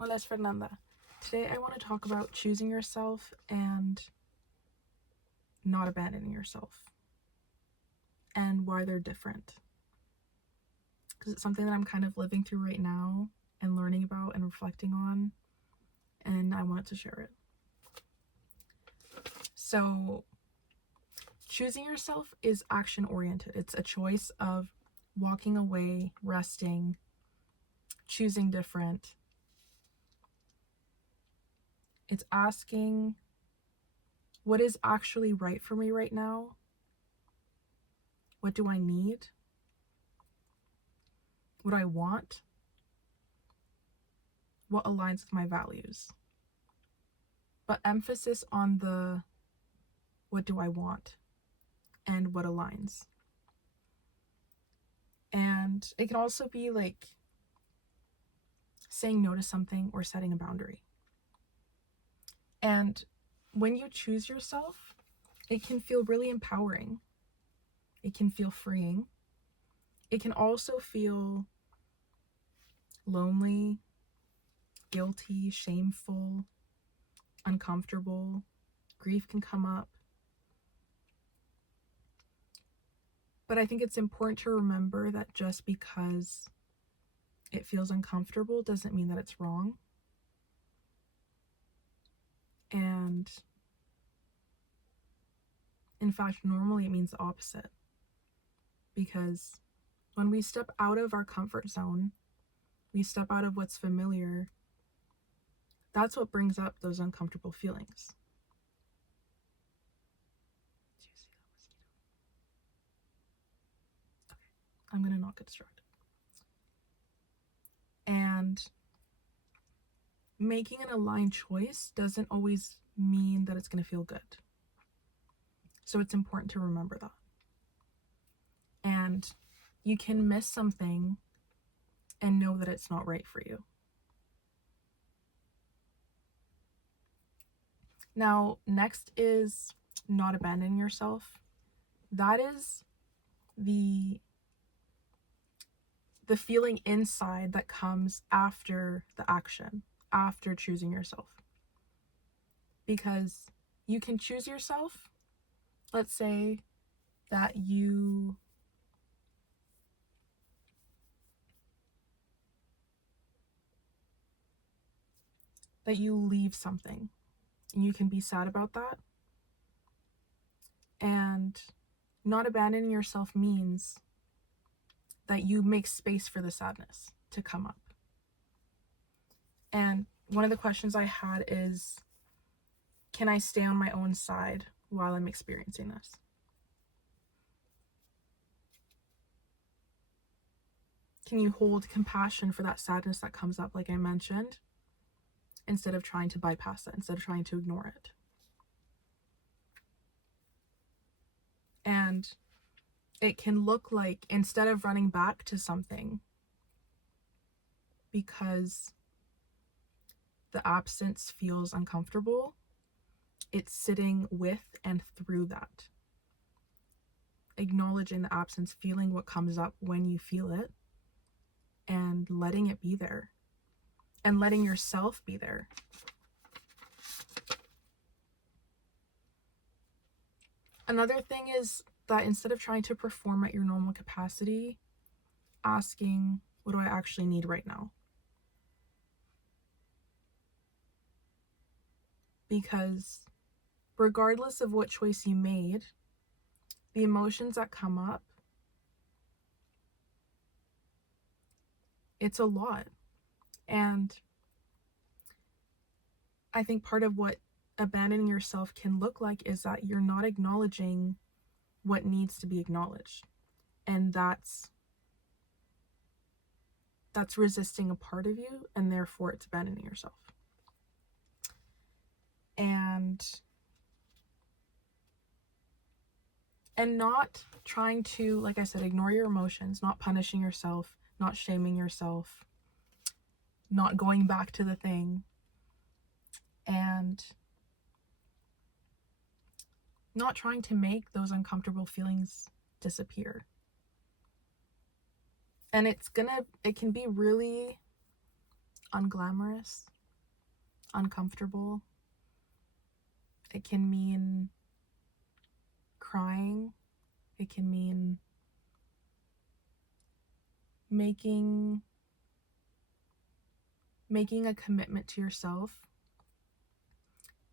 Hola, es Fernanda. Today I want to talk about choosing yourself and not abandoning yourself and why they're different. Because it's something that I'm kind of living through right now and learning about and reflecting on, and I want to share it. So, choosing yourself is action oriented. It's a choice of walking away, resting, choosing different. It's asking what is actually right for me right now? What do I need? What I want? What aligns with my values? But emphasis on the what do I want and what aligns. And it can also be like saying no to something or setting a boundary. And when you choose yourself, it can feel really empowering. It can feel freeing. It can also feel lonely, guilty, shameful, uncomfortable. Grief can come up. But I think it's important to remember that just because it feels uncomfortable doesn't mean that it's wrong. And in fact, normally it means the opposite. Because when we step out of our comfort zone, we step out of what's familiar, that's what brings up those uncomfortable feelings. Do you see that mosquito? Okay, I'm gonna not get distracted. And making an aligned choice doesn't always mean that it's gonna feel good. So it's important to remember that. And you can miss something and know that it's not right for you. Now, next is not abandoning yourself. That is the feeling inside that comes after the action, after choosing yourself. Because you can choose yourself. Let's say that you leave something and you can be sad about that. And not abandoning yourself means that you make space for the sadness to come up. And one of the questions I had is, can I stay on my own side while I'm experiencing this? Can you hold compassion for that sadness that comes up, like I mentioned, instead of trying to bypass it, instead of trying to ignore it? And it can look like, instead of running back to something because the absence feels uncomfortable, it's sitting with and through that. Acknowledging the absence, feeling what comes up when you feel it, and letting it be there. And letting yourself be there. Another thing is that instead of trying to perform at your normal capacity, asking, what do I actually need right now? Because regardless of what choice you made, the emotions that come up, it's a lot. And I think part of what abandoning yourself can look like is that you're not acknowledging what needs to be acknowledged. And that's resisting a part of you, and therefore it's abandoning yourself. And not trying to, like I said, ignore your emotions, not punishing yourself, not shaming yourself, not going back to the thing, and not trying to make those uncomfortable feelings disappear. And it can be really unglamorous, uncomfortable. It can mean crying. It can mean making a commitment to yourself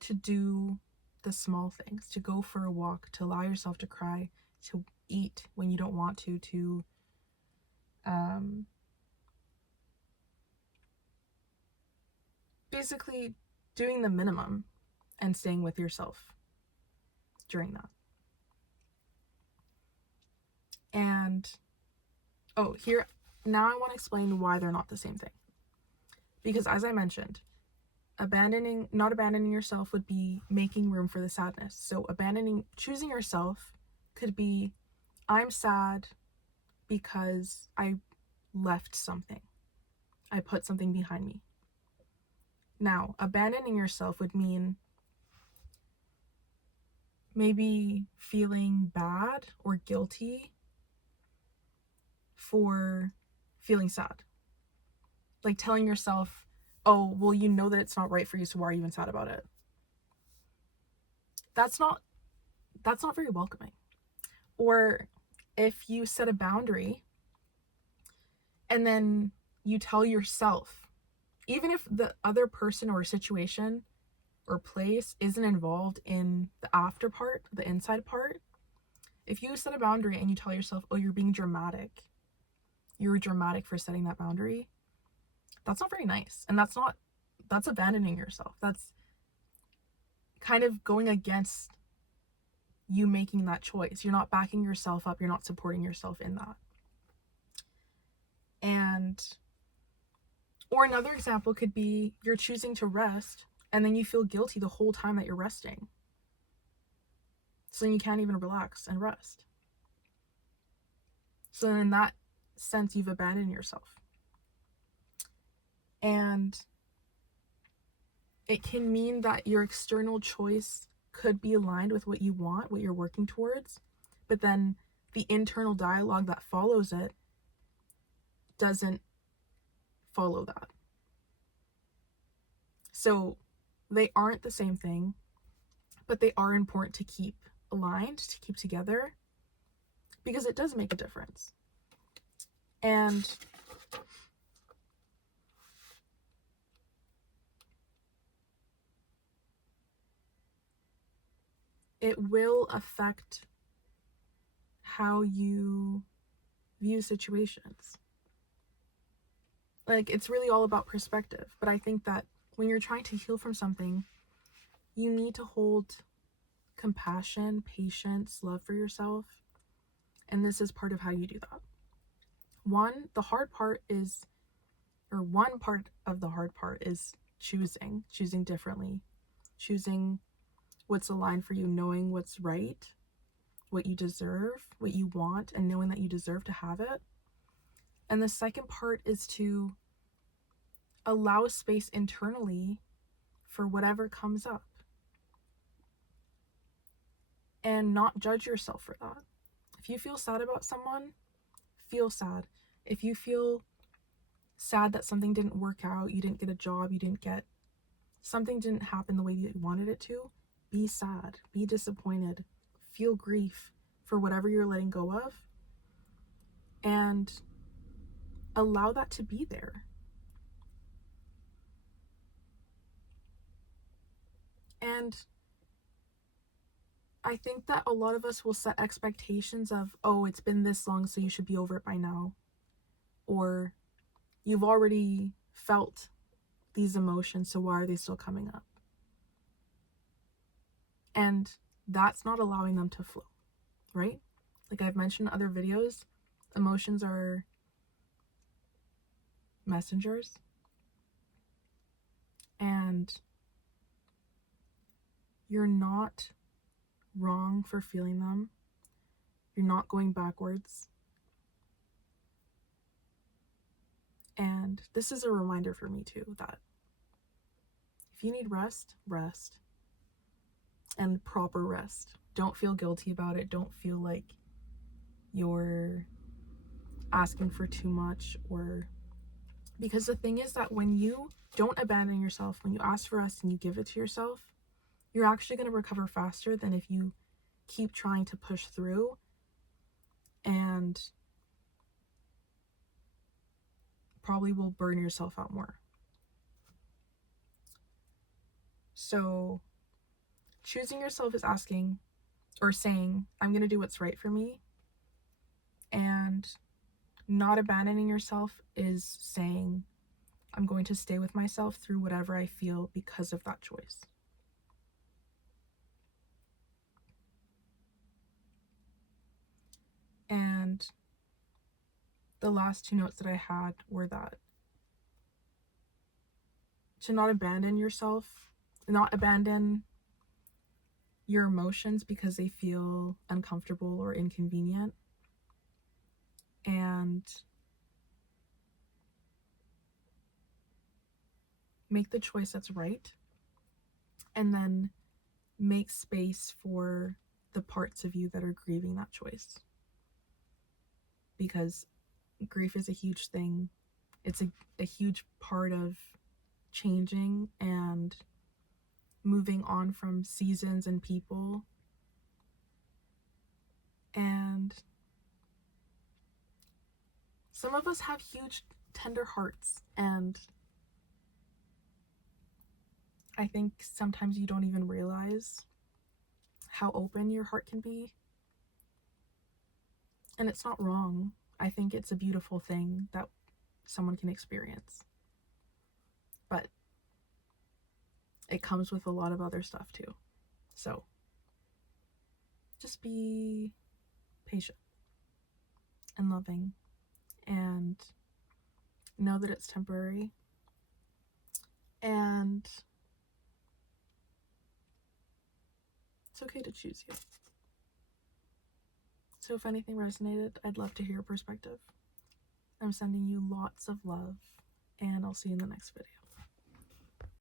to do the small things, to go for a walk, to allow yourself to cry, to eat when you don't want to basically doing the minimum and staying with yourself during that. And here, now I want to explain why they're not the same thing. Because as I mentioned, not abandoning yourself would be making room for the sadness. So choosing yourself could be, I'm sad because I left something. I put something behind me. Now, abandoning yourself would mean maybe feeling bad or guilty for feeling sad. Like telling yourself, oh, well, you know that it's not right for you, so why are you even sad about it? That's not very welcoming. Or if you set a boundary and then you tell yourself, even if the other person or situation or place isn't involved in the after part, the inside part, if you set a boundary and you tell yourself, oh, you're being dramatic, you're dramatic for setting that boundary, that's not very nice. And that's abandoning yourself. That's kind of going against you making that choice. You're not backing yourself up. You're not supporting yourself in that. Or another example could be you're choosing to rest and then you feel guilty the whole time that you're resting. So then you can't even relax and rest. So in that sense, you've abandoned yourself. And it can mean that your external choice could be aligned with what you want, what you're working towards, but then the internal dialogue that follows it doesn't follow that. So they aren't the same thing, but they are important to keep aligned, to keep together, because it does make a difference. And it will affect how you view situations. Like, it's really all about perspective. But I think that when you're trying to heal from something, you need to hold compassion, patience, love for yourself. And this is part of how you do that. One part of the hard part is choosing differently, choosing what's aligned for you, knowing what's right, what you deserve, what you want, and knowing that you deserve to have it. And the second part is to allow space internally for whatever comes up and not judge yourself for that. If you feel sad about someone, feel sad. If you feel sad that something didn't work out, you didn't get a job, something didn't happen the way that you wanted it to, be sad, be disappointed, feel grief for whatever you're letting go of, and allow that to be there. And I think that a lot of us will set expectations of, oh, it's been this long, so you should be over it by now. Or you've already felt these emotions, so why are they still coming up? And that's not allowing them to flow, right? Like I've mentioned in other videos, emotions are messengers. And you're not wrong for feeling them. You're not going backwards. And this is a reminder for me too, that if you need rest, rest. And proper rest. Don't feel guilty about it. Don't feel like you're asking for too much or Because the thing is that when you don't abandon yourself, when you ask for rest and you give it to yourself, you're actually going to recover faster than if you keep trying to push through and probably will burn yourself out more. So choosing yourself is asking or saying, I'm going to do what's right for me. And not abandoning yourself is saying, I'm going to stay with myself through whatever I feel because of that choice. And the last two notes that I had were that to not abandon yourself, not abandon your emotions because they feel uncomfortable or inconvenient, and make the choice that's right, and then make space for the parts of you that are grieving that choice. Because grief is a huge thing. It's a huge part of changing and moving on from seasons and people. And some of us have huge, tender hearts, and I think sometimes you don't even realize how open your heart can be. And it's not wrong. I think it's a beautiful thing that someone can experience. But it comes with a lot of other stuff too. So just be patient and loving and know that it's temporary. And it's okay to choose you. So if anything resonated, I'd love to hear your perspective. I'm sending you lots of love, and I'll see you in the next video.